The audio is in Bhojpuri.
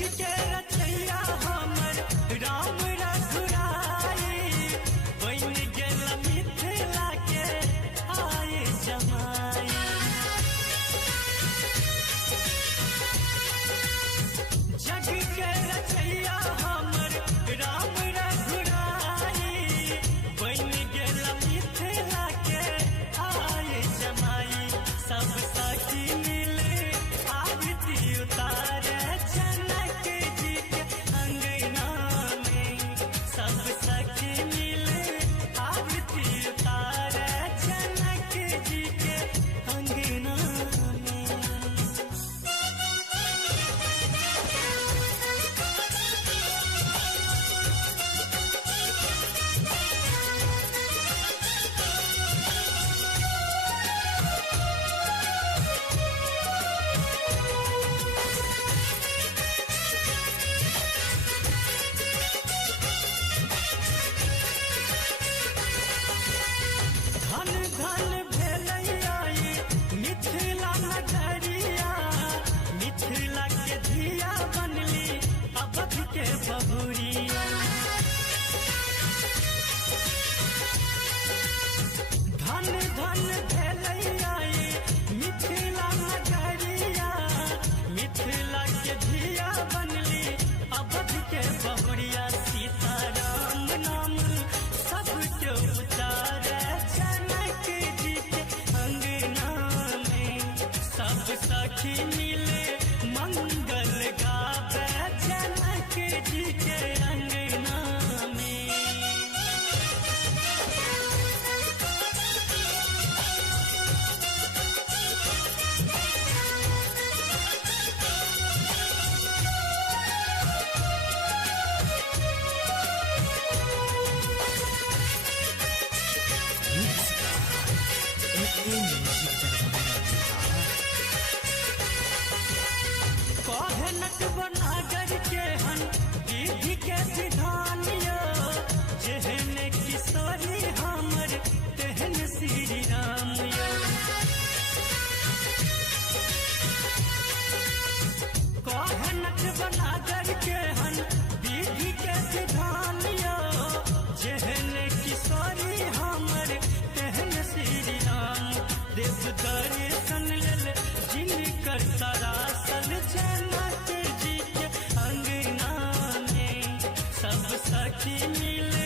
के रचैया हमर राम रघुराई बन गेल मिथिला के आए जमाई। जग के रचैया हमर राम रघुराई बन गेल मिथिला के आए जमाई। सब सखी मिले आरती उतारे जनक जी के अंगना में। सब सखी मिले आरती उतारे जनक जी के अंगना में। धन धन भेलैया मिथिला नगरिया मिथिला के धिया बनली अवध के बहुरिया। धन धन भेलैया मिथिला नगरिया मिथिला के धिया बनली अवध के बहुरिया। सीताराम नाम सबके उचारे जनक जी के अंगना में। सब सखी मिले मंगल गावे जनक जी के अंगना में। कहे नटवनागर के हन विधि के विधान यो जेहन किशोरी हमर तेहन श्री राम यो। कहे नटवनागर के हन विधि के विधान यो जेहन किशोरी हमर तेहन श्री राम। देव दर्शन लेल जिनकर तरासल जनक जी के अंगना में। सब सखी मिले